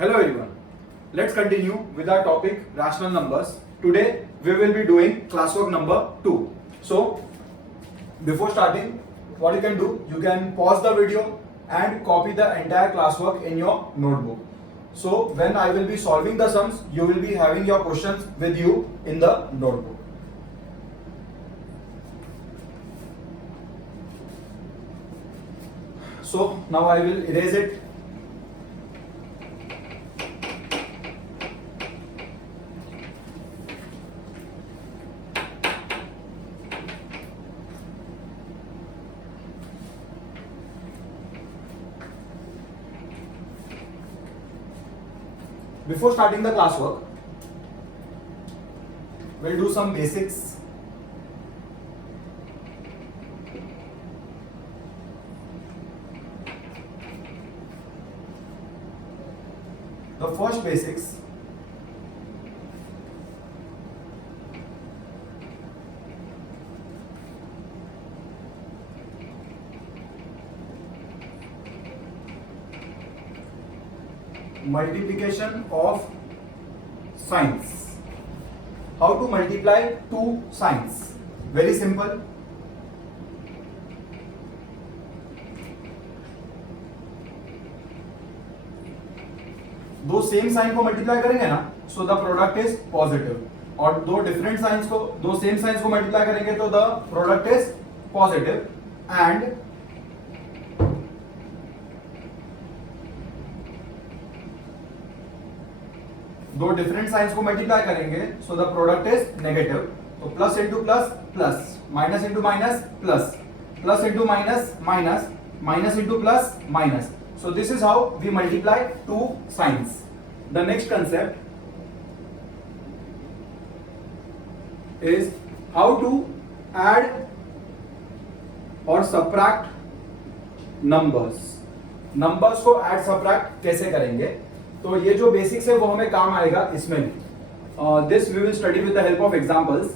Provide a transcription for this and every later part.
Hello everyone. Let's continue with our topic rational numbers. Today we will be doing classwork number 2. So before starting, what you can do, you can pause the video and copy the entire classwork in your notebook. So when I will be solving the sums, you will be having your questions with you in the notebook. So now I will erase it. Before starting the classwork, we'll do some basics. The first basics multiplication of signs. How to multiply two signs? Very simple. दो same sign को multiply करेंगे ना, सो the product is positive, और दो different signs को, दो same science को multiply करेंगे तो the product is positive, and दो डिफरेंट साइंस को मल्टीप्लाई करेंगे so the product is negative. तो plus into plus plus, minus into minus plus, plus into minus minus, minus into plus minus. So this is how we multiply two signs. The next concept is how to add or subtract numbers. Numbers को add subtract कैसे करेंगे? तो ये जो basics है वो हमें काम आएगा इसमें भी. This we will study with the help of examples.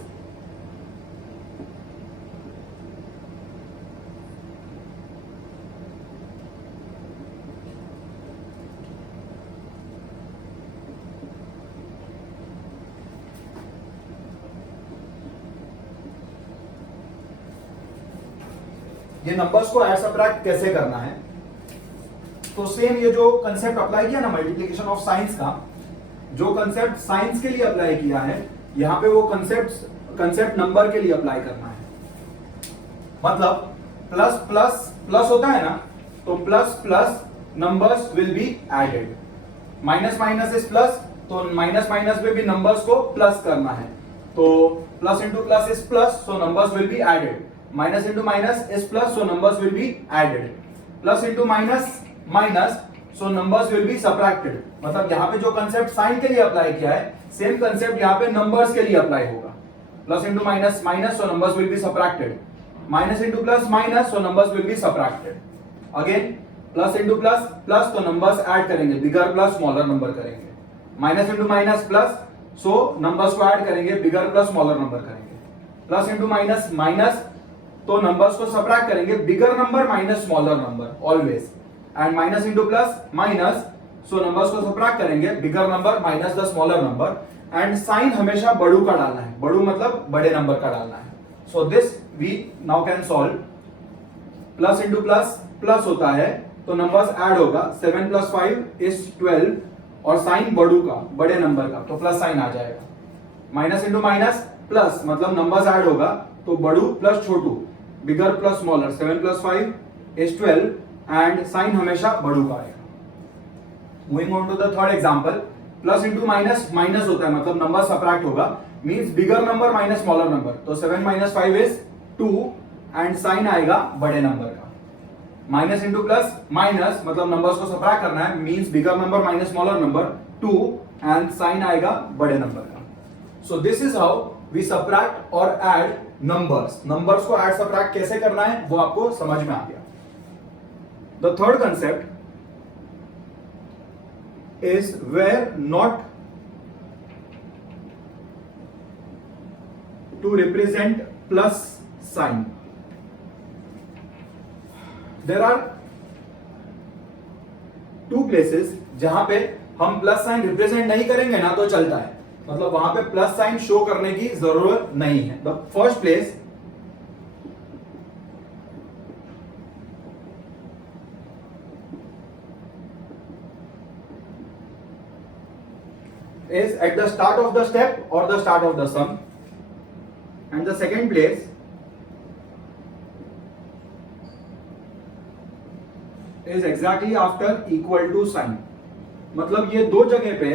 ये नंबर्स को ऐड सबट्रैक्ट कैसे करना है, तो सेम ये जो कंसेप्ट अप्लाई किया ना मल्टीप्लिकेशन ऑफ साइंस का, जो कंसेप्ट साइंस के लिए अप्लाई किया है, यहां पे वो कंसेप्ट नंबर के लिए अप्लाई करना है. मतलब प्लस प्लस प्लस होता है ना, तो plus plus numbers will be added. Minus minus is plus, तो माइनस माइनस में भी नंबर्स को प्लस करना है. तो plus into plus is plus, so numbers will be added. Minus into minus is plus, so numbers will be added. Plus into minus minus, so numbers will be subtracted. मतलब यहाँ पे जो concept sign के लिए apply किया है, same concept यहाँ पे नंबर्स के लिए अप्लाई होगा. Plus into minus minus, so numbers will be subtracted. Minus into plus minus, so numbers will be subtracted. Again plus into plus plus, तो नंबर्स ऐड करेंगे, बिगर प्लस स्मॉलर नंबर करेंगे. Minus into minus plus, so numbers को add करेंगे, बिगर plus smaller number करेंगे. Plus into minus minus, तो numbers को subtract करेंगे, bigger number minus smaller number always. And minus into plus minus, so numbers को subtract करेंगे, bigger number minus the smaller number. And sign हमेशा बड़ू का डालना है, बड़ू मतलब बड़े नंबर का डालना है. So this we now can solve. Plus into plus plus होता है, तो नंबर्स ऐड होगा. 7 प्लस 5 इज 12, और साइन बड़ू का, बड़े नंबर का, तो प्लस साइन आ जाएगा. माइनस इंटू माइनस प्लस, मतलब नंबर्स ऐड होगा, तो बड़ू प्लस छोटू, bigger plus smaller. 7 plus 5 is 12, and sign हमेशा बड़ू का आएगा. Moving on to the third example. Plus into minus minus होता है, मतलब नंबर सबट्रैक्ट होगा, means bigger number minus smaller number. तो 7 माइनस 5 इज 2, एंड साइन आएगा बड़े नंबर का. माइनस इंटू प्लस माइनस, मतलब नंबर्स को सबट्रैक्ट करना है, means bigger number minus smaller number 2, and sign आएगा बड़े नंबर का. So this is how we subtract और ऐड नंबर्स. नंबर्स को ऐड सबट्रैक्ट कैसे करना है वो आपको समझ में आ गया. The third concept is where not to represent plus sign. There are two places जहां पे हम प्लस साइन रिप्रेजेंट नहीं करेंगे ना तो चलता है, मतलब वहां पे प्लस साइन शो करने की जरूरत नहीं है। The first place is at the start of the step or the start of the sum, and the second place is exactly after equal to sign। मतलब ये दो जगह पे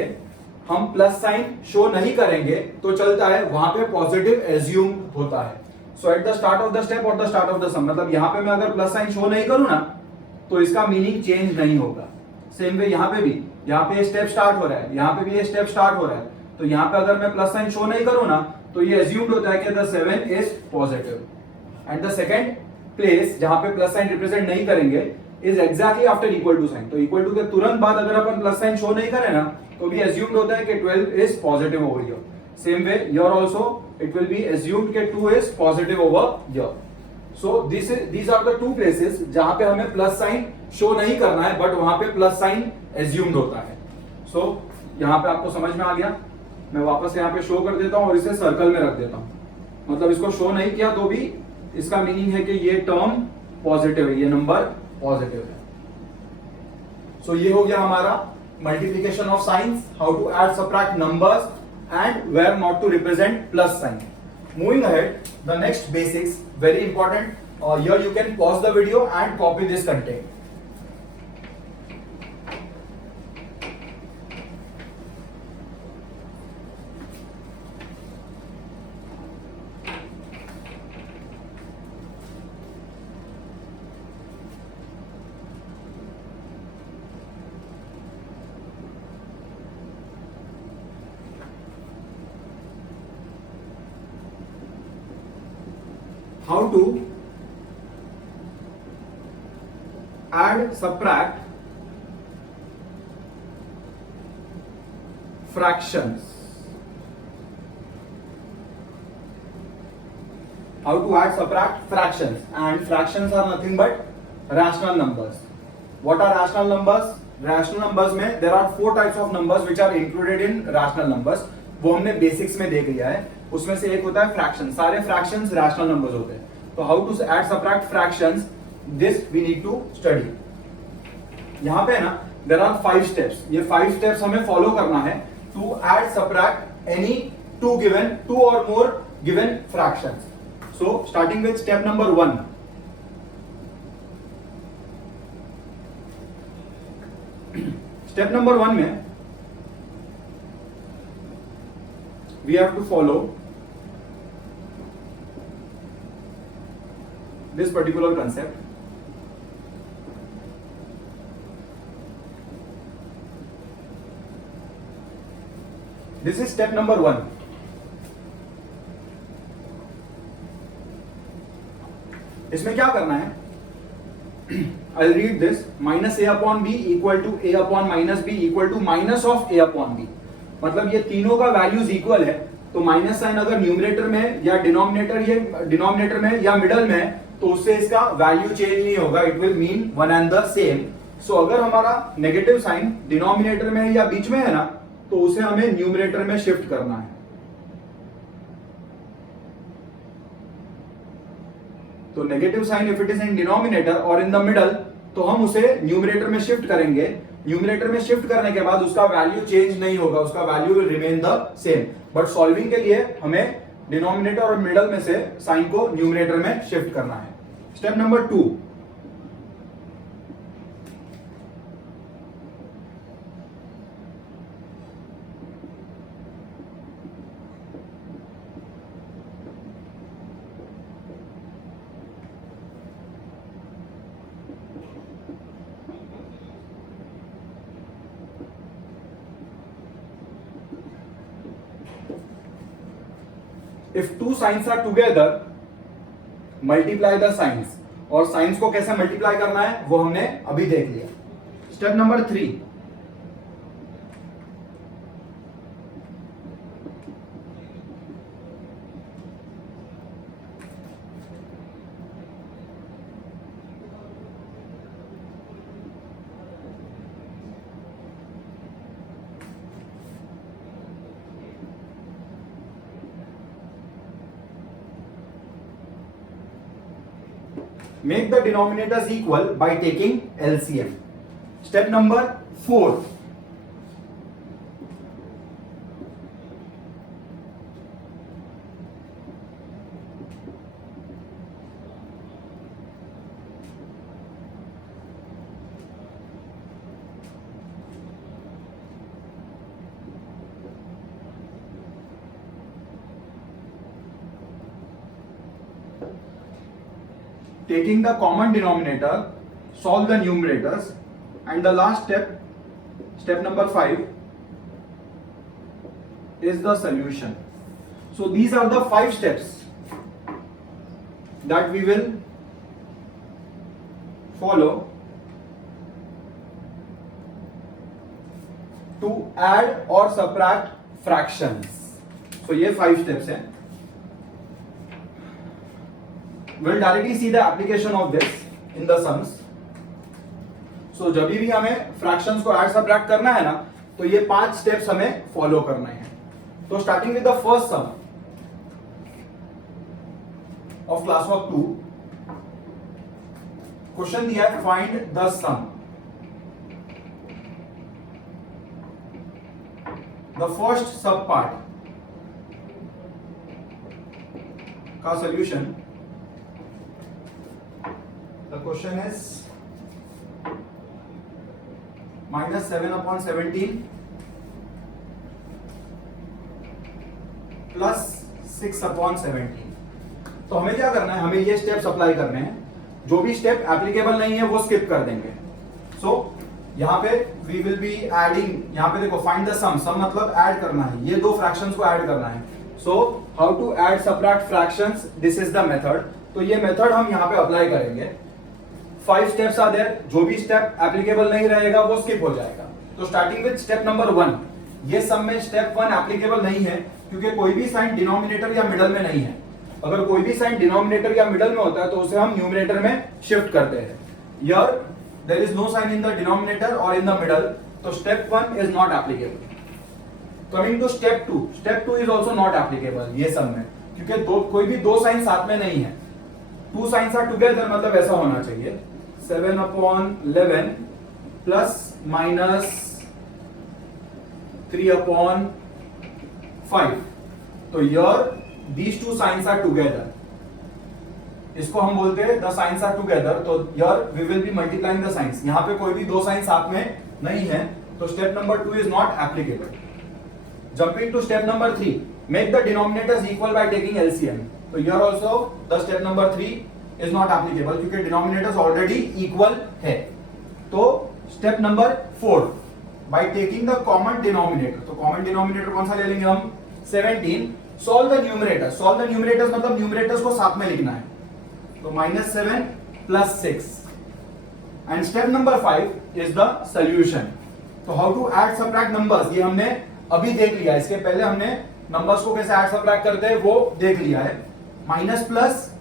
हम प्लस साइन शो नहीं करेंगे तो चलता है, वहां पे पॉजिटिव एज्यूम होता है। So at the start of the step और the start of the sum, मतलब यहां पे मैं अगर प्लस साइन शो नहीं करूं ना तो इसका मीनिंग चेंज नहीं होगा। सेम वे यहां पे भी, यहाँ पे स्टेप स्टार्ट हो रहा है, यहाँ पे भी ये स्टेप स्टार्ट हो रहा है, तो यहाँ पे अगर मैं प्लस साइन शो नहीं करूं ना तो ये एज्यूम्ड होता है कि the 7 is positive. And the second place जहां पे प्लस साइन रिप्रेजेंट नहीं करेंगे is exactly after equal to sign. तो इक्वल टू के तुरंत बाद अगर अपन प्लस साइन शो नहीं करें ना तो भी एज्यूम्ड होता है कि 12 is positive over here. Same way here also it will be assumed कि 2 is positive over here. So these are the two places जहां पे हमें प्लस साइन शो नहीं करना है बट वहां पे प्लस साइन एज्यूम्ड होता है। सो यहां पे आपको समझ में आ गया। मैं वापस यहां पे शो कर देता हूं और इसे सर्कल में रख देता हूं, मतलब इसको शो नहीं किया तो भी इसका मीनिंग है कि ये टर्म पॉजिटिव है, ये नंबर पॉजिटिव है। सो ये हो गया हमारा multiplication of signs, how to add subtract numbers and where not to represent plus sign. Moving ahead, the next basics, very important. Here you can pause the video and copy this content. How to add, subtract fractions। How to add, subtract fractions, and fractions are nothing but rational numbers। What are rational numbers? Rational numbers में there are 4 types of numbers which are included in rational numbers। वो हमने basics में देख लिया है। उसमें से एक होता है फ्रैक्शन, सारे फ्रैक्शंस रैशनल नंबर्स होते हैं। तो how to add subtract fractions, this we need to study. यहां पे ना देयर आर 5 स्टेप्स, ये 5 स्टेप्स हमें फॉलो करना है टू ऐड सबट्रैक्ट एनी 2 और more given fractions. So starting with step number 1। Step number 1 में we have to follow this particular concept। This is step number 1। इसमें क्या करना है, I'll read this, minus a upon b equal to a upon minus b equal to minus of a upon b। मतलब ये तीनों का values equal है, तो माइनस साइन अगर न्यूमरेटर में या डिनोमिनेटर में या मिडल में तो उससे इसका वैल्यू चेंज नहीं होगा, it will mean one and the same. So अगर हमारा नेगेटिव साइन डिनोमिनेटर में या बीच में है ना तो उसे हमें न्यूमरेटर में शिफ्ट करना है। तो negative sign if it is in denominator और इन द मिडल तो हम उसे न्यूमरेटर में शिफ्ट करेंगे। न्यूमरेटर में शिफ्ट करने के बाद उसका वैल्यू चेंज नहीं होगा, उसका value will remain the same. But solving के लिए हमें डिनोमिनेटर और मिडल में से साइन को न्यूमरेटर में शिफ्ट करना है। Step number 2, if 2 signs are together multiply the signs। और साइंस को कैसे मल्टीप्लाई करना है वो हमने अभी देख लिया। Step number 3, Make the denominators equal by taking LCM. Step number 4. Taking the common denominator, solve the numerators, and the last step, step number 5, is the solution. So these are the 5 steps that we will follow to add or subtract fractions. So ये 5 steps हैं. We'll directly see the application of this in the sums. So जब भी हमें fractions को add subtract करना है ना, तो ये 5 steps हमें follow करने हैं. तो starting with the first sum of classwork 2, question दिया है find the sum. The first sub part का solution. The question is minus 7 upon 17 plus 6 upon 17. तो हमें क्या करना है, हमें ये स्टेप्स अप्लाई करने हैं. जो भी स्टेप एप्लीकेबल नहीं है वो स्किप कर देंगे. सो यहाँ पे वी विल बी एडिंग, यहाँ पे देखो फाइंड द सम. सम मतलब ऐड करना है, ये दो फ्रैक्शंस को ऐड करना है. So how to add subtract fractions, this is the method. तो ये मेथड हम यहाँ पे अप्लाई करेंगे. 5 स्टेप्स आर देयर. जो भी स्टेप एप्लीकेबल नहीं रहेगा वो स्किप हो जाएगा. तो स्टार्टिंग विद स्टेप नंबर 1. ये सम में स्टेप 1 एप्लीकेबल नहीं है क्योंकि कोई भी साइन डिनोमिनेटर या मिडल में नहीं है. अगर कोई भी साइन डिनोमिनेटर या मिडल में होता है तो उसे हम न्यूमरेटर में शिफ्ट करते हैं. Here there is no sign in the denominator और इन द मिडल, तो step 1 is not applicable. Coming to step 2. Step 2 is also not applicable ये सम में, क्योंकि कोई भी दो साइन साथ में नहीं है. 2 साइंस आर टुगेदर मतलब ऐसा होना चाहिए 7 upon 11 plus minus 3 upon 5. तो here these two signs are together. इसको हम बोलते हैं the signs are together. तो here we will be multiplying the signs. यहाँ पे कोई भी दो साइन साथ में नहीं है, तो step number 2 is not applicable. Jumping to step number 3. Make the denominators equal by taking LCM. तो here also the step number 3 is not applicable क्योंकि डिनोमिनेटर्स ऑलरेडी इक्वल है. तो step number 4, by taking the common denominator. तो common denominator कौन सा ले लेंगे हम, 17. Solve the numerator. Solve the numerators मतलब न्यूमरेटर्स को साथ में लिखना है. तो -7 plus 6. And step number 5 is the solution. तो how to add subtract numbers, ये हमने अभी देख लिया. इसके पहले हमने नंबर्स को कैसे ऐड सबट्रैक्ट करते हैं वो देख लिया है. माइनस प्लस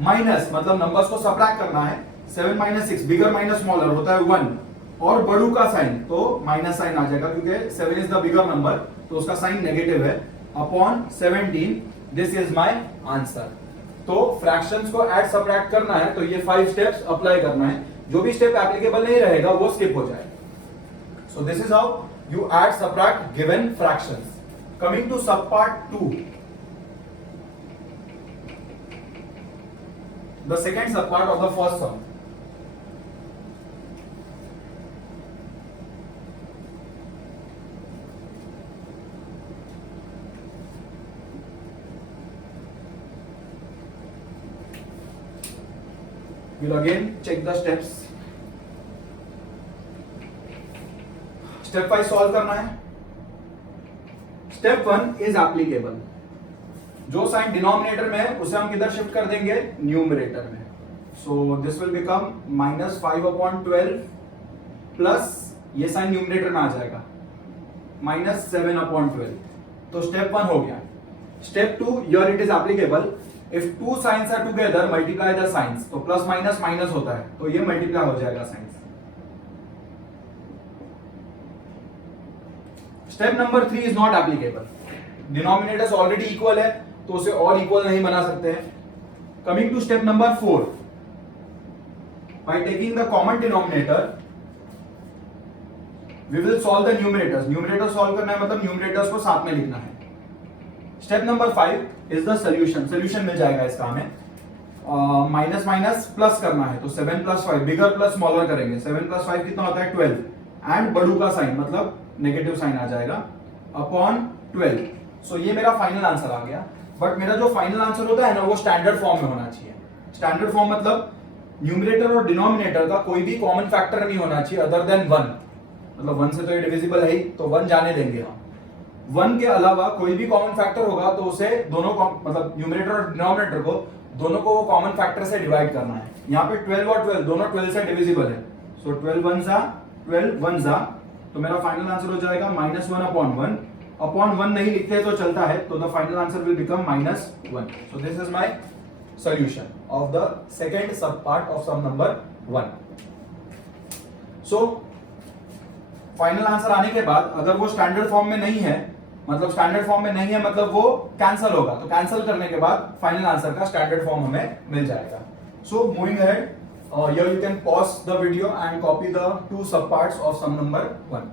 माइनस मतलब नंबर्स को सबट्रैक्ट करना है. 7 minus 6 बिगर माइनस स्मॉलर होता है 1, और बड़ू का साइन तो माइनस साइन आ जाएगा क्योंकि 7 इज द बिगर नंबर, तो उसका साइन नेगेटिव है. Upon 17, this is my answer. तो फ्रैक्शंस को ऐड सबट्रैक्ट करना है तो ये 5 स्टेप्स अप्लाई करना है. जो भी स्टेप एप्लीकेबल नहीं रहेगा वो स्किप हो जाएगा. So this is how you add subtract given fractions. Coming to sub part 2. The second subpart of the first sum. We'll again check the steps. Step 5 solve करना है. Step 1 is applicable. जो sign denominator में है उसे हम किधर shift कर देंगे, न्यूमरेटर में. So this will become -5 upon 12 plus ये साइन न्यूमरेटर में आ जाएगा -7 upon 12. तो स्टेप 1 हो गया. Step 2, here it is applicable. If two signs are together multiply the signs. तो प्लस माइनस माइनस होता है तो ये मल्टीप्लाई हो जाएगा signs. Step number 3 is not applicable. Denominators already equal है तो उसे और इक्वल नहीं बना सकते हैं. Coming to step number 4. by taking the common denominator we will solve the numerators. Numerator solve करना है मतलब न्यूमरेटर्स को साथ में लिखना है. Step number 5 is the solution. Solution मिल जाएगा इसका हमें. माइनस माइनस प्लस करना है तो 7 प्लस 5 बिगर प्लस स्मॉलर करेंगे. 7 प्लस 5 कितना होता है 12 एंड बड़ू का साइन मतलब नेगेटिव साइन आ जाएगा अपॉन 12. सो ये मेरा फाइनल आंसर आ गया. बट मेरा जो फाइनल आंसर होता है ना वो स्टैंडर्ड फॉर्म में होना चाहिए. स्टैंडर्ड फॉर्म मतलब न्यूमरेटर और डिनोमिनेटर का कोई भी कॉमन फैक्टर नहीं होना चाहिए अदर देन 1. मतलब 1 से तो ये डिविजिबल है ही तो 1 जाने देंगे हम. 1 के अलावा कोई भी कॉमन फैक्टर होगा तो उसे दोनों मतलब न्यूमरेटर और डिनोमिनेटर को दोनों को वो कॉमन फैक्टर से डिवाइड करना है. यहाँ पे 12 और 12 दोनों 12 से डिविजिबल है. सो 12 1 जा 12 1 जा तो मेरा फाइनल आंसर हो जाएगा -1 अपॉन 1. अपॉन 1 नहीं लिखते तो चलता है तो the final answer will become -1. So this is my solution of the second sub part of sum number 1. So final answer आने के बाद अगर वो स्टैंडर्ड फॉर्म में नहीं है मतलब स्टैंडर्ड फॉर्म में नहीं है मतलब वो कैंसिल होगा. तो कैंसिल करने के बाद फाइनल आंसर का स्टैंडर्ड फॉर्म हमें मिल जाएगा. So moving ahead, here you can pause the video and copy the 2 subparts of sum number 1.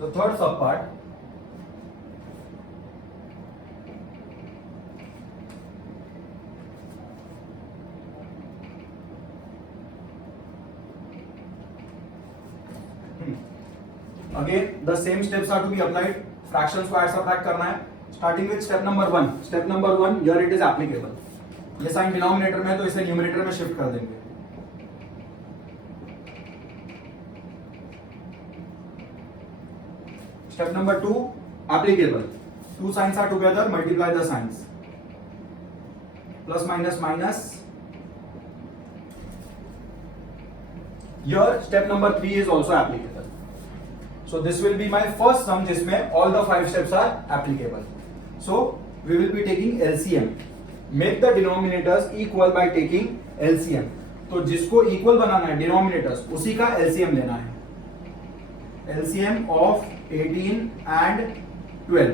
The third subpart again the same steps are to be applied. Fractions को add subtract करना है. Starting with step number 1. Step number 1 here it is applicable. ये sign denominator में है तो इसे numerator में shift कर देंगे. Step number 2 applicable. Two signs are together, multiply the signs. Plus minus minus. Here step number 3 is also applicable. So this will be my first sum जिसमें all the 5 steps are applicable. So we will be taking LCM. Make the denominators equal by taking LCM. तो जिसको equal बनाना है denominators उसी का LCM लेना है. LCM of 18 and 12.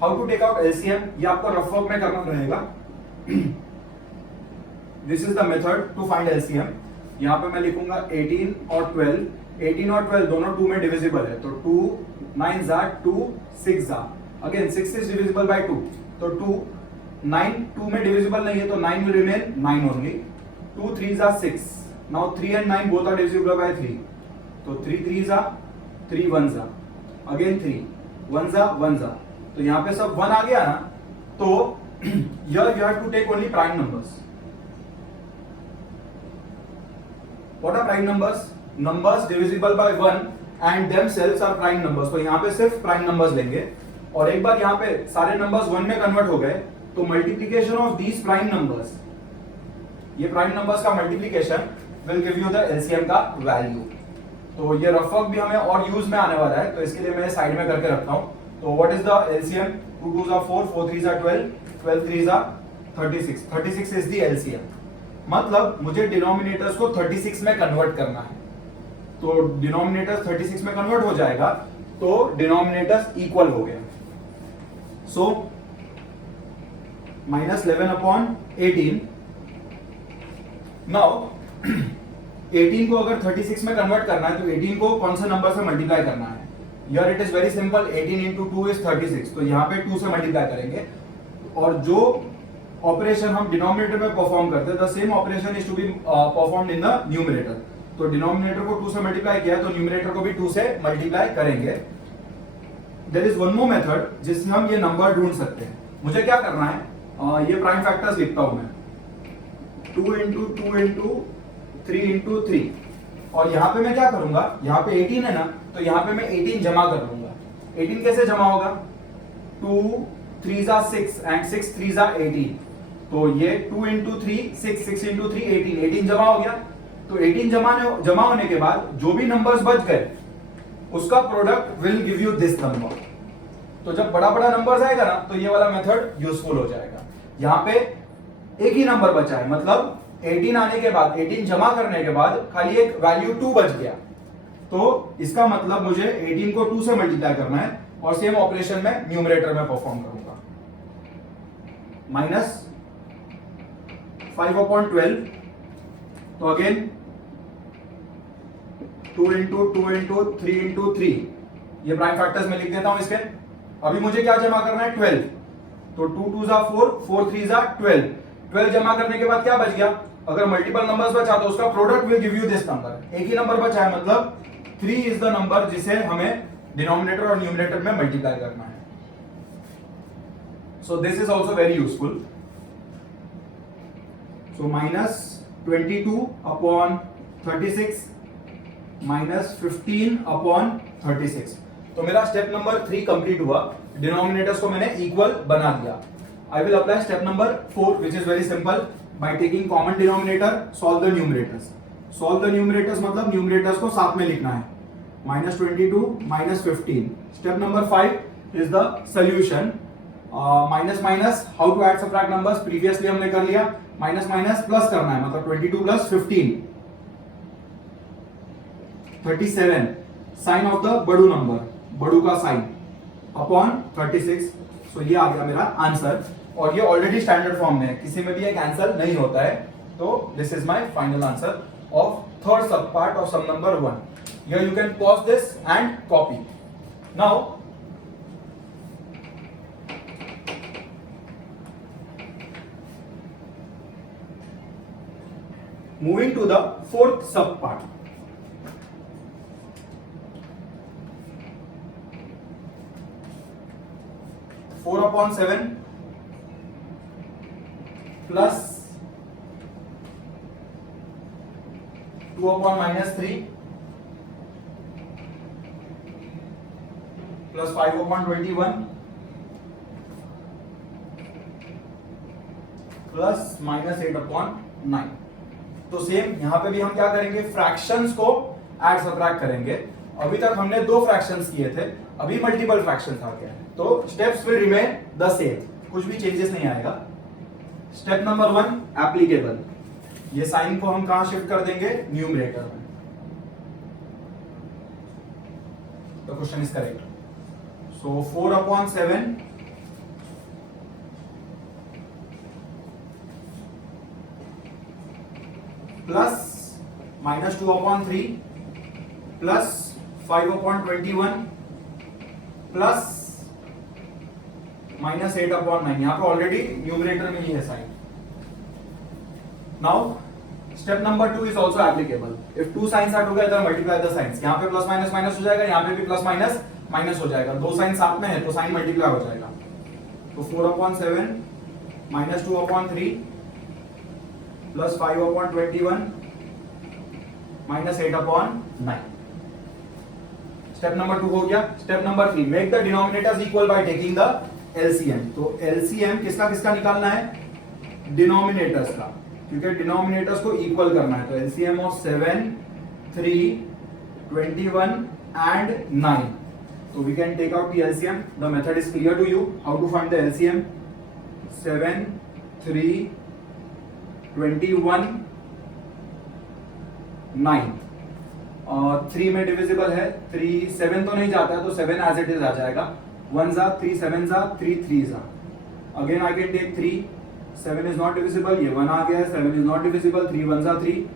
How to take out LCM? ये आपको रफ वर्क में करना रहेगा. This is the method to find LCM. यहाँ पे मैं लिखूंगा 18 और 12. 18 और 12 दोनों 2 में डिविजिबल है तो 2 9 जा 2 6 जा. Again 6 is divisible by 2 तो 2 9 2 में डिविजिबल नहीं है तो 9 will remain 9 only. 2 3 जा 6. Now 3 and 9 both are divisible by 3 तो 3 3 जा 3 1 जा. अगेन 3 1 जा 1 जा तो यहाँ पे सब 1 आ गया ना तो here you have to take only prime numbers. What are prime numbers? Numbers divisible by 1 and themselves are prime numbers. तो यहाँ पे सिर्फ prime numbers लेंगे और एक बार यहाँ पे सारे numbers 1 में कन्वर्ट हो गए तो multiplication of these prime numbers, ये prime numbers का multiplication will give you the LCM का value. तो ये रफ वर्क भी हमें और यूज में आने वाला है तो इसके लिए मैं साइड में करके रखता हूं. तो व्हाट इज द एलसीएम? 2 2 जा 4 4 3 जा 12 12 3 जा 36. 36 इज द एलसीएम. मतलब मुझे डिनोमिनेटर्स को 36 में कन्वर्ट करना है. तो डिनोमिनेटर 36 में कन्वर्ट हो जाएगा तो डिनोमिनेटर्स इक्वल हो गया. सो -11 अपॉन 18. नाउ 18 को अगर 36 में कन्वर्ट करना है तो 18 को कौन से नंबर से मल्टीप्लाई करना है? यार it is very simple. 18 into 2 is 36 तो यहाँ पे 2 से मल्टीप्लाई करेंगे और जो ऑपरेशन हम डिनोमिनेटर में परफॉर्म करते हैं the same operation is to be performed in the numerator. तो डिनोमिनेटर को 2 से मल्टीप्लाई किया तो न्यूमरेटर को भी 2 से मल्टीप्लाई करेंगे. There is one more method जिससे हम ये नंबर ढूंढ सकते हैं. मुझे क्या करना है, ये प्राइम फैक्टर्स लिखता हूं मैं. 2 इंटू 2 इंटू 3 इंटू 3 और यहाँ पे मैं क्या करूंगा, यहाँ पे 18 है ना तो यहाँ पे मैं 18 जमा कर लूंगा. 18 कैसे जमा होगा? 2 3 जा 6 एंड 6 3 जा 18. तो ये 2 इंटू 3 6 6 इंटू 3 18. 18 जमा हो गया. तो 18 जमा होने के बाद जो भी नंबर्स बच गए उसका product will give you this number. तो जब बड़ा बड़ा नंबर्स आएगा ना तो ये वाला मेथड यूजफुल हो जाएगा। यहाँ पे एक ही नंबर बचा है, मतलब 18 आने के बाद, 18 जमा करने के बाद खाली एक वैल्यू 2 बच गया, तो इसका मतलब मुझे 18 को 2 से मल्टीप्लाई करना है और सेम ऑपरेशन में न्यूमरेटर में परफॉर्म करूंगा। माइनस 5/12, तो अगेन 2 इंटू 2 इंटू 3 इंटू 3, ये प्राइम फैक्टर्स में लिख देता हूं इसके। अभी मुझे क्या जमा करना है? 12, तो 2 2 जा 4, 4 3 जा 12, 12 जमा करने के बाद क्या बच गया? अगर मल्टीपल नंबर्स बचा तो उसका product will give you this number. एक ही नंबर बचा है, मतलब 3 इज द नंबर जिसे हमें डिनोमिनेटर और न्यूमरेटर में मल्टीप्लाई करना है। So this is also very useful. सो माइनस 22/36 माइनस 15/36। तो मेरा स्टेप नंबर 3 कंप्लीट हुआ। डिनोमिनेटर्स को मैंने इक्वल बना दिया। I will apply step number 4 which is very simple. By taking common denominator solve the numerators. Solve the numerators मतलब numerators को साथ में लिखना है। -22 -15। Step number 5 is the solution. Minus minus, how to add subtract numbers previously हमने कर लिया। Minus minus plus करना है, मतलब 22 प्लस 15 37, साइन ऑफ द बड़ू नंबर, बड़ू का साइन, अपॉन 36। सो ये आ गया मेरा आंसर, और ये ऑलरेडी स्टैंडर्ड फॉर्म में है, किसी में भी एक आंसर नहीं होता है। तो this is my final answer of third sub part of sum number 1। Here you can pause this and copy. Now moving to the fourth sub part. Four upon 7 plus 2 upon -3 plus 5/21 plus -8/9। तो same यहां पे भी हम क्या करेंगे? Fractions को add subtract करेंगे। अभी तक हमने 2 फ्रैक्शंस किए थे, अभी मल्टीपल फ्रैक्शंस आ गए हैं, तो steps will remain the same, कुछ भी चेंजेस नहीं आएगा। Step number 1 applicable. ये साइन को हम कहां शिफ्ट कर देंगे? न्यूमरेटर में। The question is correct. So 4/7 plus -2/3 plus 5/21 plus -8/9। यहां पे ऑलरेडी न्यूमरेटर में ही है sign. Now step number 2 is also applicable. If 2 signs are together multiply the signs. यहां पे प्लस माइनस माइनस हो जाएगा, यहां पे भी प्लस माइनस माइनस हो जाएगा। 2 साइन साथ में है तो साइन मल्टीप्लाई हो जाएगा। तो 4/7 -2/3 प्लस 5/21 -8/9। स्टेप नंबर 2 हो गया। Step number 3, make the denominators equal by taking the LCM. तो एलसीएम किसका किसका निकालना है? डिनोमिनेटर्स का, क्योंकि डिनोमिनेटर्स को इक्वल करना है। तो LCM of 7, 3, 21 and 9. So we can take out the LCM. The method is clear to you. How to find the LCM? 7, 3, 21, 9. 3 में डिविजिबल है, 3 7 तो नहीं जाता है, तो 7 एज इट इज आ जाएगा। 1 जा 3, 7 जा 3, 3 जा। Again I can take 3, 7 is not divisible, ये 1 आ गया है, 7 इज नॉट डिविजिबल, 3 1 जा 3,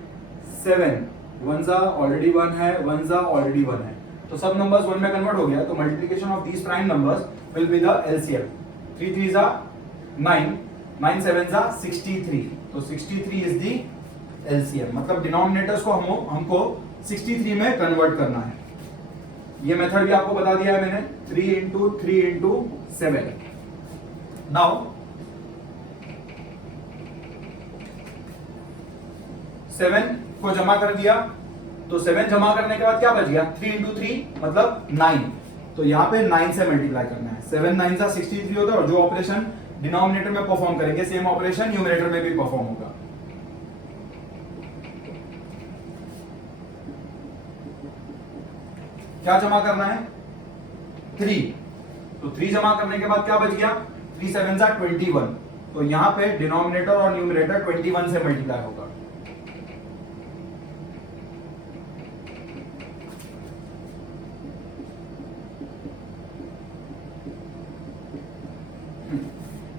7 1 जा ऑलरेडी 1 है, 1 जा ऑलरेडी 1 है, तो सब नंबर्स 1 में कन्वर्ट हो गया। तो multiplication of these prime numbers will be the LCM. 3 3 जा 9, 9 7 जा 63, तो 63 इज द एलसीएम। मतलब डिनोमिनेटर्स को हमको 63 में कन्वर्ट करना है। ये मेथड भी आपको बता दिया है मैंने, 3 इंटू 3 इंटू 7। नाउ 7 को जमा कर दिया, तो 7 जमा करने के बाद क्या बच गया? 3 इंटू 3 मतलब 9, तो यहां पे 9 से मल्टीप्लाई करना है। 7 9 सा 63 होता है, और जो ऑपरेशन डिनोमिनेटर में परफॉर्म करेंगे सेम ऑपरेशन न्यूमरेटर में भी परफॉर्म होगा। क्या जमा करना है? 3, तो 3 जमा करने के बाद क्या बच गया, 3 7 जा 21, तो यहां पे डिनोमिनेटर और न्यूमरेटर 21 से मल्टीप्लाई होगा।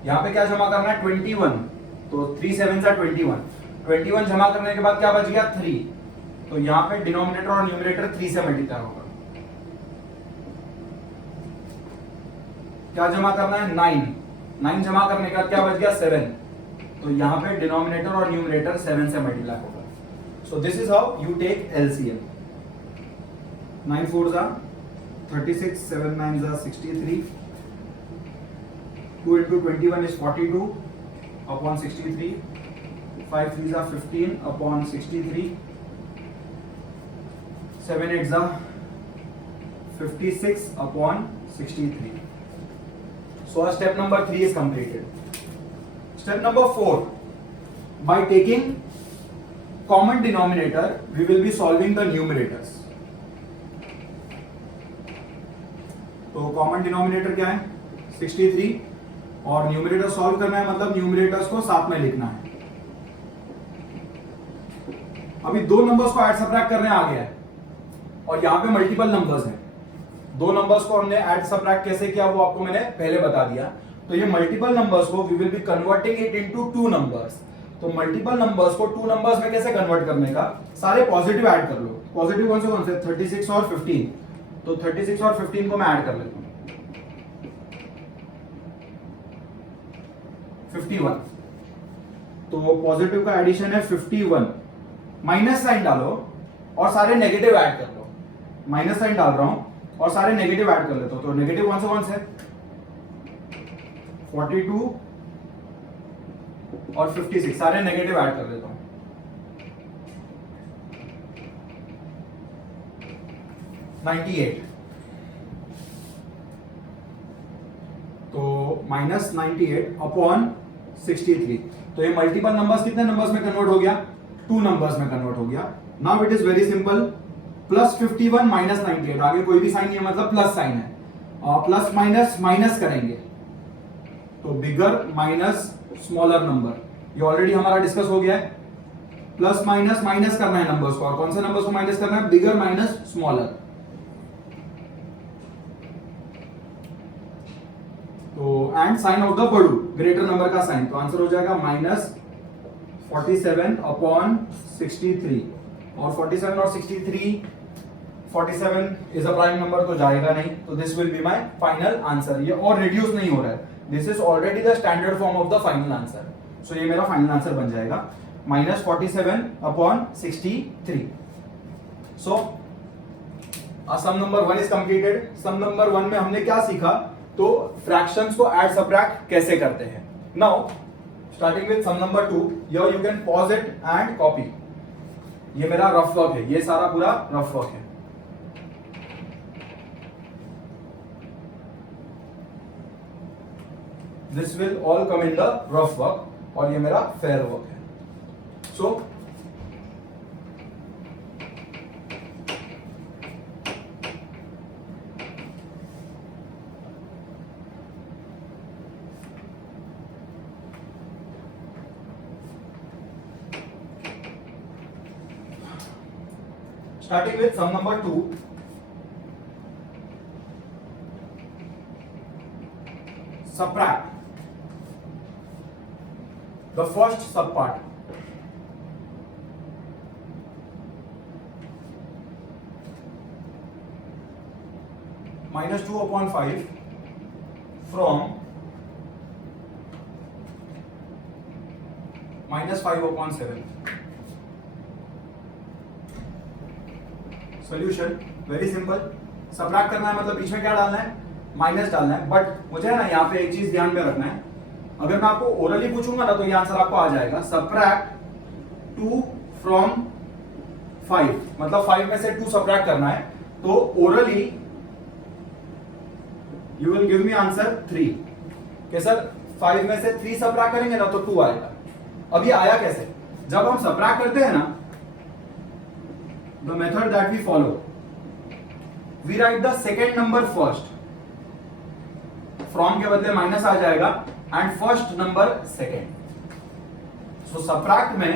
यहां पे क्या जमा करना है, 21, तो 3 7 जा 21, 21 जमा करने के बाद क्या बच गया, 3, तो यहां पे डिनोमिनेटर और न्यूमरेटर 3 से मल्टीप्लाई होगा। क्या जमा करना है, 9 जमा करने के बाद क्या बच गया, 7, तो यहां पे डिनोमिनेटर और न्यूमरेटर 7 से मल्टीप्लाई होगा। So this is how you take LCM. 9 4 जा 36, 7 9 जा 63, 2 into 21 is 42 upon 63, 5 3 are 15 upon 63, 7 8 are 56 upon 63. So step number 3 is completed. Step number 4, by taking common denominator we will be solving the numerators. तो common denominator क्या है, 63, और numerator solve करना है, मतलब numerators को साथ में लिखना है। अभी 2 नंबर्स को ऐड सबट्रैक्ट करने आ गया है और यहां पे मल्टीपल नंबर्स हैं। 2 नंबर्स को हमने ऐड सबट्रैक्ट कैसे किया वो आपको मैंने पहले बता दिया। तो ये मल्टीपल नंबर्स को we will be converting it into 2 numbers. तो मल्टीपल नंबर्स को 2 नंबर्स में कैसे कन्वर्ट करने का, सारे पॉजिटिव ऐड कर लो। पॉजिटिव कौन से 36 और 15, तो 36 और 15 को मैं ऐड कर लेता हूं, 51। तो पॉजिटिव का एडिशन है 51, माइनस साइन डालो और सारे नेगेटिव ऐड कर लो। माइनस साइन डाल रहा हूं और सारे नेगेटिव ऐड कर लेता हूं। तो नेगेटिव कौन से 42 और 56, सारे नेगेटिव ऐड कर लेता हूं। 98, तो -98 अपॉन 63। तो ये मल्टीपल नंबर्स कितने नंबर्स में कन्वर्ट हो गया, 2 नंबर्स में कन्वर्ट हो गया। Now it is very simple, plus 51 minus 98, आगे कोई भी साइन नहीं है मतलब प्लस साइन है, और प्लस माइनस माइनस करेंगे तो बिगर माइनस स्मॉलर नंबर, ये ऑलरेडी हमारा डिस्कस हो गया है। प्लस माइनस माइनस करना है नंबर्स को, और कौन से नंबर्स को माइनस करना है, बिगर माइनस स्मॉलर। तो एंड साइन ऑफ द बड़ू, ग्रेटर नंबर का साइन, तो आंसर हो जाएगा -47 अपॉन 63, और 47 और 63, 47 इज अ प्राइम नंबर तो जाएगा नहीं, तो this will be my final answer. ये और रिड्यूस नहीं हो रहा है, this is already the standard form of the final answer. So ये मेरा फाइनल आंसर बन जाएगा -47 upon 63। So sum number 1 is completed. Sum number 1 में हमने क्या सीखा, तो फ्रैक्शंस को ऐड सबट्रैक्ट कैसे करते हैं। Now starting with sum number 2, here you can pause it and copy. ये मेरा रफ वर्क है, ये सारा पूरा रफ वर्क है। This will all come in the rough work, और ये मेरा फेयर वर्क है। So starting with sum number 2, subtract the first subpart, -2 upon 5 from -5 upon 7. Solution very simple, subtract करना है मतलब बीच में क्या डालना है, माइनस डालना है। बट मुझे ना यहाँ पे एक चीज ध्यान में रखना है, अगर मैं आपको ओरली पूछूंगा ना तो ये आंसर आपको आ जाएगा। सबट्रैक्ट 2 फ्रॉम 5, मतलब 5 में से 2 सबट्रैक्ट करना है, तो orally you will give me answer 3 कि सर 5 में से 3 सबट्रैक्ट करेंगे ना तो 2 आएगा। अब ये आया कैसे, जब हम सबट्रैक्ट करते हैं ना, the method that we follow, we write the second number first, from के बदले माइनस आ जाएगा and first number second. So subtract में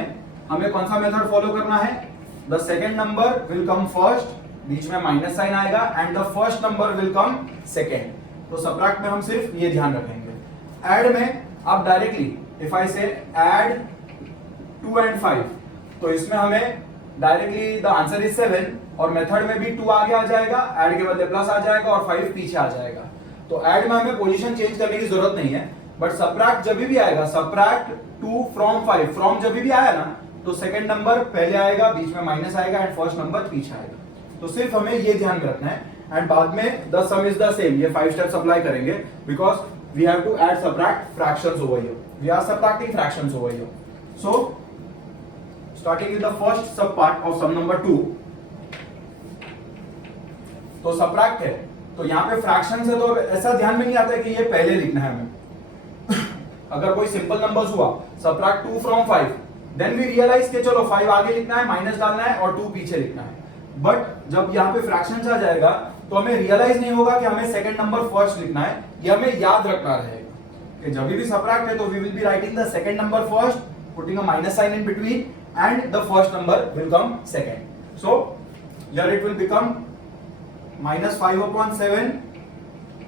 हमें कौन सा मेथड फॉलो करना है? The second number will come first, बीच में माइनस साइन आएगा and the first number will come second. तो सबट्रैक्ट में हम सिर्फ ये ध्यान रखेंगे। ऐड में आप डायरेक्टली इफ आई से ऐड 2 and 5, तो इसमें हमें डायरेक्टली द आंसर इज 7 और मेथड में भी 2 आगे आ जाएगा, ऐड के बदले प्लस आ जाएगा और 5 पीछे आ जाएगा। तो ऐड में हमें पोजीशन चेंज करने की जरूरत नहीं है, बट सबट्रैक्ट जब भी आएगा, सबट्रैक्ट 2 from 5, फ्रॉम जब भी आया ना तो सेकंड नंबर पहले आएगा, बीच में माइनस आएगा एंड फर्स्ट नंबर पीछे आएगा। तो सिर्फ हमें ये ध्यान में रखना है एंड बाद में the sum is the same, ये 5 स्टेप्स अप्लाई करेंगे because we have to add subtract fractions over here, we are subtracting fractions over here. So starting with the first sub part of sum number 2, तो subtract है तो यहाँ पे fractions है, तो ऐसा ध्यान में नहीं आता है कि ये पहले लिखना है हमें। अगर कोई सिंपल नंबर्स हुआ subtract 2 from 5, then we realise के चलो 5 आगे लिखना है, माइनस डालना है और 2 पीछे लिखना है। बट जब यहाँ पे फ्रैक्शंस आ जाएगा तो हमें रियलाइज नहीं होगा कि हमें सेकंड नंबर फर्स्ट लिखना है, ये हमें याद रखना रहेगा कि जब भी सबट्रैक्ट है तो we will be writing the second number first, putting a minus sign in between and the first number will come second. So here it will become -5/7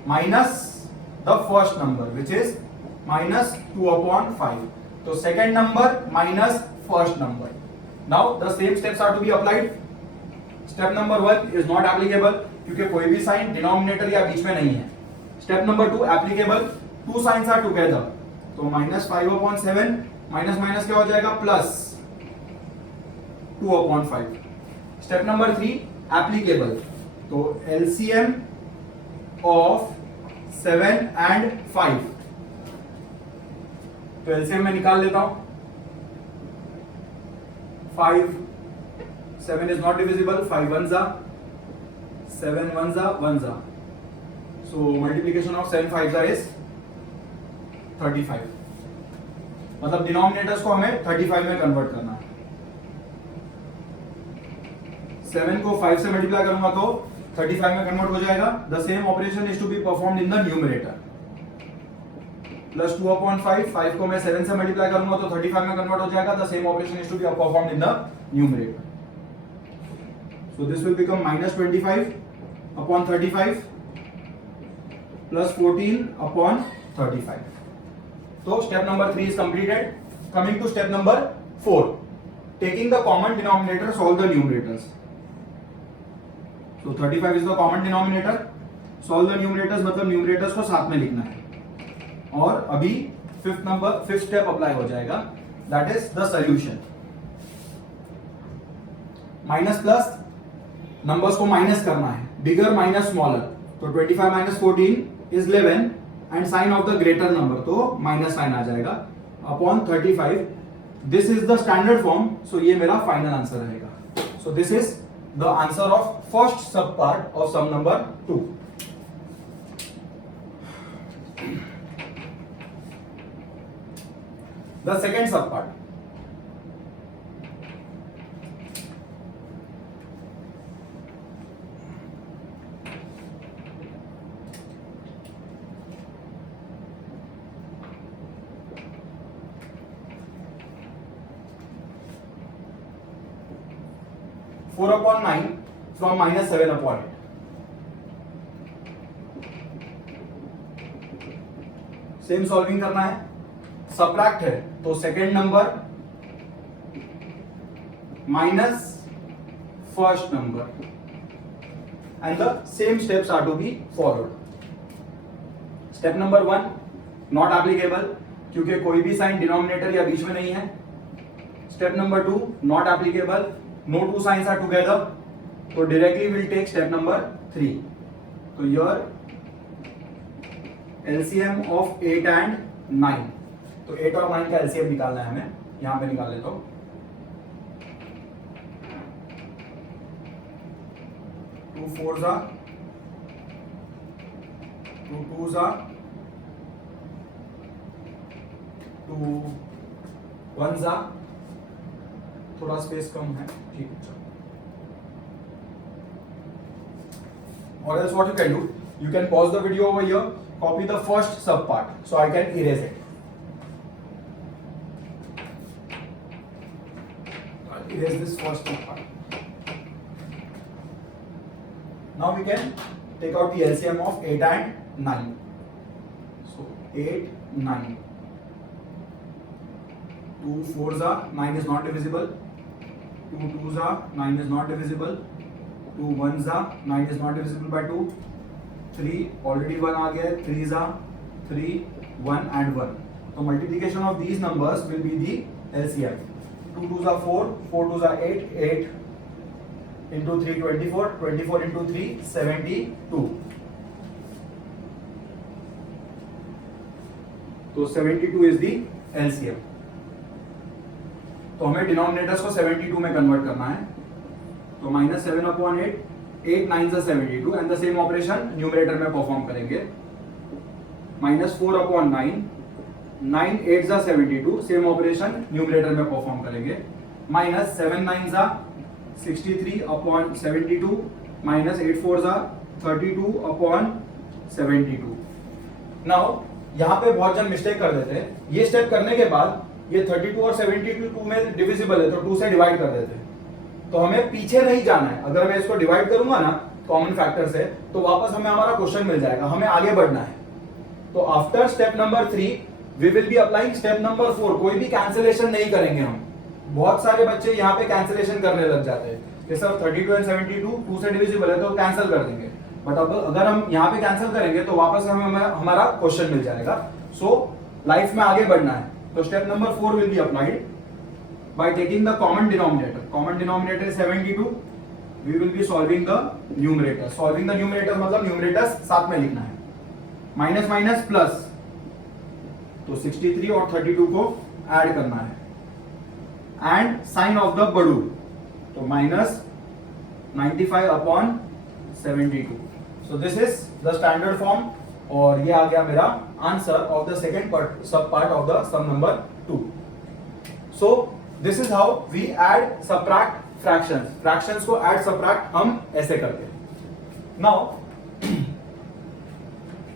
minus the first number which is -2/5. तो second number minus first number. Now the same steps are to be applied. Step number 1 is not applicable क्योंकि कोई भी sign denominator या बीच में नहीं है. Step number 2 applicable. Two signs are together. तो -5/7 minus minus क्या हो जाएगा प्लस 2/5. Step number 3 applicable. तो एलसीएम ऑफ 7 and 5. तो एलसीएम में निकाल लेता हूं. 5 7 is not divisible. 5 1s are 7 1s are 1s are. So multiplication of 7 5s are is 35. मतलब डिनोमिनेटर्स को हमें 35 में कन्वर्ट करना है. 7 को 5 से मल्टीप्लाई करूंगा तो 35 में कन्वर्ट हो जाएगा. The same operation is to be performed in the numerator. Plus 2/5. 5 को मैं 7 से मल्टीप्लाई करूंगा तो 35 में कन्वर्ट हो जाएगा. The same operation is to be performed in the numerator. So this will become -25/35 plus 14/35. So step number 3 is completed. Coming to step number 4, taking the common denominator, solve the numerators. So 35 is the common denominator. Solve the numerators मतलब numerators को साथ में लिखना है. और अभी fifth step apply हो जाएगा. That is the solution. Minus plus numbers को माइनस करना है. Bigger minus smaller. तो 25 minus 14 is 11 and sign of the greater number तो माइनस साइन आ जाएगा upon 35. This is the standard form. So ये मेरा फाइनल आंसर रहेगा. So this is the answer of first sub part of sum number 2. The second sub part. (4/9) from -7/8. Same solving करना है. Subtract है तो second number minus first number and the same steps are to be followed. Step number 1 not applicable क्योंकि कोई भी sign denominator या बीच में नहीं है. Step number 2 not applicable. No two signs are together. So directly we'll take step number 3. So here LCM of 8 and 9. तो 8 और 9 का LCM निकालना है हमें. यहां पे निकाल लेता हूं. 2 4s are 2 2s are 2 1s are. थोड़ा स्पेस कम है. ठीक है. और else what you can do, you can pause the video over here copy the first sub part, so I can erase it. I'll erase this first sub part. Now we can take out the LCM of 8 and 9. So 8, 9. 2 4s are 9 is not divisible. 2 2s are 9 is not divisible. 2 1s are 9 is not divisible by 2. 3 already 1 आ गया है. 3s are 3, 1 and 1. So multiplication of these numbers will be the LCM. 2 2s are 4, 4 2s are 8, 8 into 3 24, 24 into 3 72. तो 72 is the LCM. तो हमें denominators को 72 में convert करना है. तो -7/8, 8 9s are 72 and the same operation numerator में परफॉर्म करेंगे. -4/9, 9 8s are 72, same operation numerator में परफॉर्म करेंगे. -7 9s are 63/72, -8 4s are 32/72. Now यहाँ पे बहुत जन मिस्टेक कर देते हैं. ये स्टेप करने के बाद ये 32 और 72 2 में डिविजिबल है तो 2 से डिवाइड कर देते हैं. तो हमें पीछे नहीं जाना है. अगर मैं इसको डिवाइड करूंगा ना कॉमन फैक्टर से तो वापस हमें हमारा क्वेश्चन मिल जाएगा. हमें आगे बढ़ना है. तो after step number 3 we will be applying step number 4. कोई भी कैंसिलेशन नहीं करेंगे हम. बहुत सारे बच्चे यहाँ पे कैंसिलेशन करने लग जाते हैं कि सर 32 एंड 72 2 से डिविजिबल है तो कैंसिल कर देंगे. बट अब अगर हम यहाँ पे कैंसिल करेंगे तो वापस हमें हमारा क्वेश्चन मिल जाएगा. सो लाइफ में आगे बढ़ना है. तो step number 4 will be applied by taking the common denominator. Common denominator is 72. We will be solving the numerator. Solving the numerator मतलब न्यूमरेटर्स साथ में लिखना है. Minus minus plus. तो 63 और 32 को ऐड करना है. एंड साइन ऑफ द बड़ू. तो -95/72. So this is the standard form. और ये आ गया मेरा answer of the second sub part of the sum number 2. So this is how we add subtract fractions. Fractions को ऐड सबट्रैक्ट हम ऐसे करते हैं. Now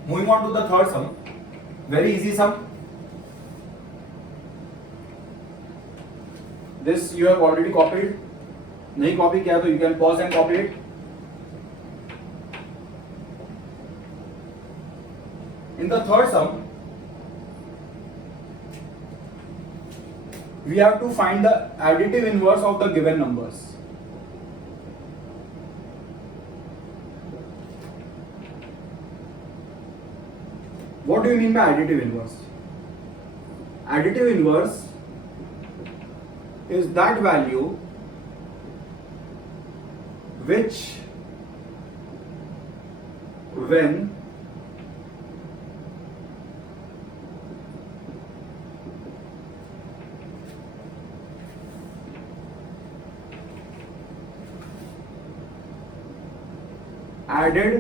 moving on to the third sum. Very easy sum. This you have already copied. नहीं copy किया तो you can pause and copy it. In the third sum, we have to find the additive inverse of the given numbers. What do you mean by additive inverse? Additive inverse is that value which, when added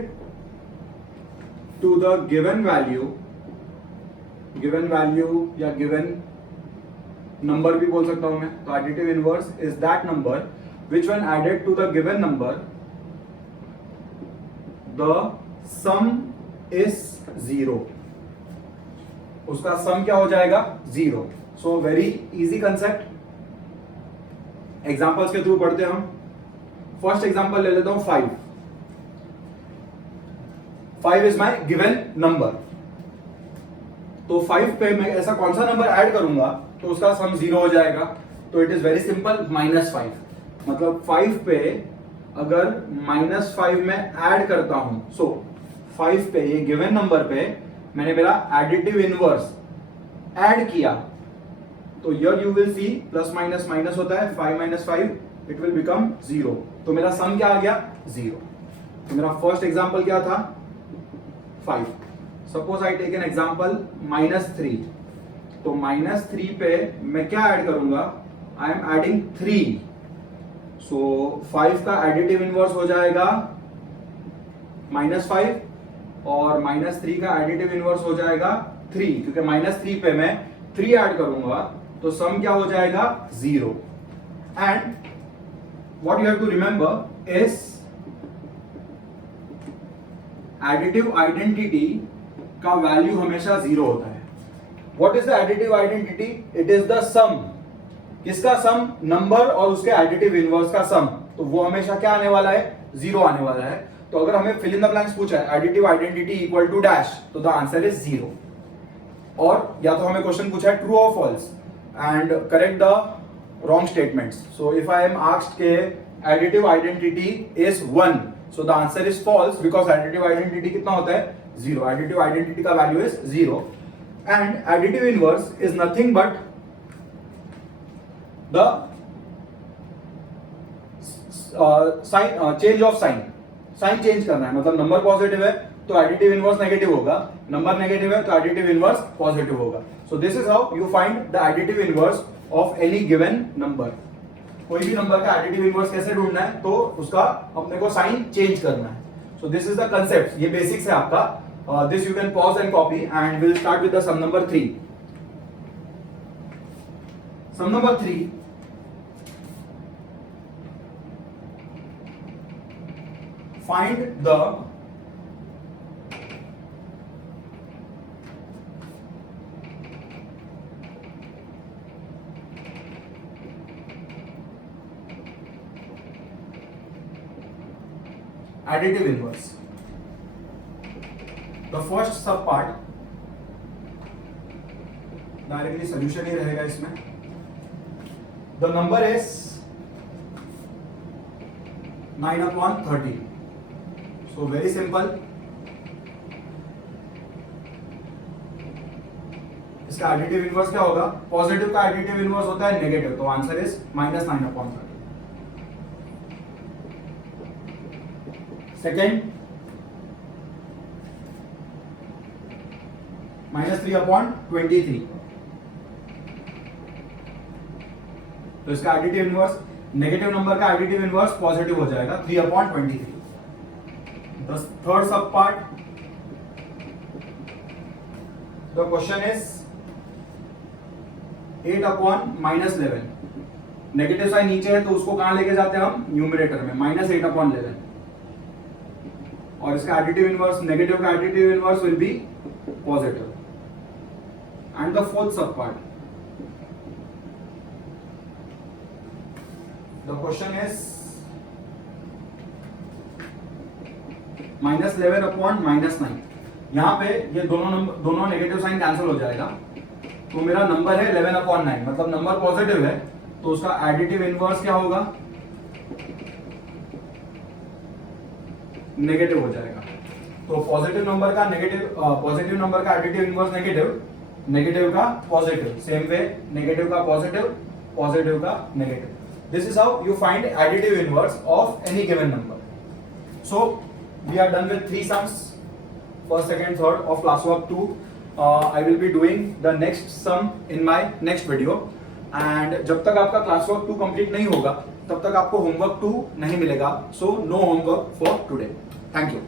to the given value या given number भी बोल सकता हूं मैं. तो additive inverse is that number which when added to the given number the sum is 0. उसका sum क्या हो जाएगा? 0. So very easy concept. Examples के थ्रू पढ़ते हैं हम. फर्स्ट एग्जांपल ले लेता हूं 5. 5 is my given number. तो 5 पे मैं ऐसा कौन सा नंबर ऐड करूंगा तो उसका सम 0 हो जाएगा. तो इट इज वेरी सिंपल. -5 मतलब 5 पे अगर -5 में ऐड करता हूं. सो 5 पे ये गिवन नंबर पे मैंने मेरा एडिटिव इनवर्स ऐड किया तो here you will see plus minus minus होता है. 5 - 5 इट विल बिकम 0. तो मेरा सम क्या आ गया? 0. तो मेरा फर्स्ट एग्जांपल क्या था? 5. Suppose I take an example -3. तो -3 पे मैं क्या ऐड करूंगा? I am adding 3. सो 5 का एडिटिव इनवर्स हो जाएगा -5 और -3 का एडिटिव इनवर्स हो जाएगा 3. क्योंकि -3 पे मैं 3 ऐड करूंगा तो सम क्या हो जाएगा? 0. And what you have to remember is additive identity का वैल्यू हमेशा 0 होता है। What is the additive identity? It is the sum. किसका सम? नंबर और उसके एडिटिव इनवर्स का सम। तो वो हमेशा क्या आने वाला है? 0 आने वाला है। तो अगर हमें फिल इन द ब्लैंक्स पूछा है additive identity equal to dash, तो द आंसर इज 0। और या तो हमें क्वेश्चन पूछा है ट्रू और false and correct the wrong statements. So if I am asked के एडिटिव आइडेंटिटी इज 1, सो द आंसर इज फॉल्स बिकॉज एडिटिव आइडेंटिटी कितना होता है? 0। एडिटिव आइडेंटिटी का value is 0 and additive inverse is nothing but the sign change of sign. Sign change करना है, मतलब नंबर पॉजिटिव है तो एडिटिव इनवर्स नेगेटिव होगा, नंबर नेगेटिव है तो एडिटिव इनवर्स पॉजिटिव होगा। So this is how you find the additive inverse of any given number. कोई भी नंबर का एडिटिव इनवर्स कैसे ढूंढना है? तो उसका अपने को साइन चेंज करना है। So this is the concept. ये बेसिक्स है आपका। This you can pause and copy and will start with the sum number 3। Sum number 3, find the additive inverse. The first sub part directly solution ही रहेगा इसमें। The number is 9/30. So very simple. इसका additive inverse क्या होगा? Positive का additive inverse होता है negative, तो आंसर इज -9/30। सेकेंड, -3/23। तो इसका एडिटिव इनवर्स, नेगेटिव नंबर का एडिटिव इनवर्स पॉजिटिव हो जाएगा 3/23। The third sub part, the question is 8/-11। Negative sign नीचे है तो उसको कहां लेके जाते हैं हम? न्यूमरेटर में, -8/11। और इसका एडिटिव इनवर्स, नेगेटिव का additive inverse will be positive. And the fourth सब पार्ट, द क्वेश्चन इज -11/-9। यहां पे ये दोनों नेगेटिव साइन कैंसिल हो जाएगा, तो मेरा नंबर है 11/9, मतलब नंबर पॉजिटिव है तो उसका एडिटिव इनवर्स क्या होगा? नेगेटिव हो जाएगा। तो पॉजिटिव नंबर का पॉजिटिव नंबर का एडिटिव इनवर्स नेगेटिव, नेगेटिव का पॉजिटिव, सेम वे नेगेटिव का पॉजिटिव, पॉजिटिव का negative. This is how you find additive inverse of any given number. So we are done with 3 sums, first, second, third of classwork 2. I will be doing the next sum in my next video, and जब तक आपका classwork 2 complete नहीं होगा तब तक आपको homework 2 नहीं मिलेगा, so no homework for today. Thank you.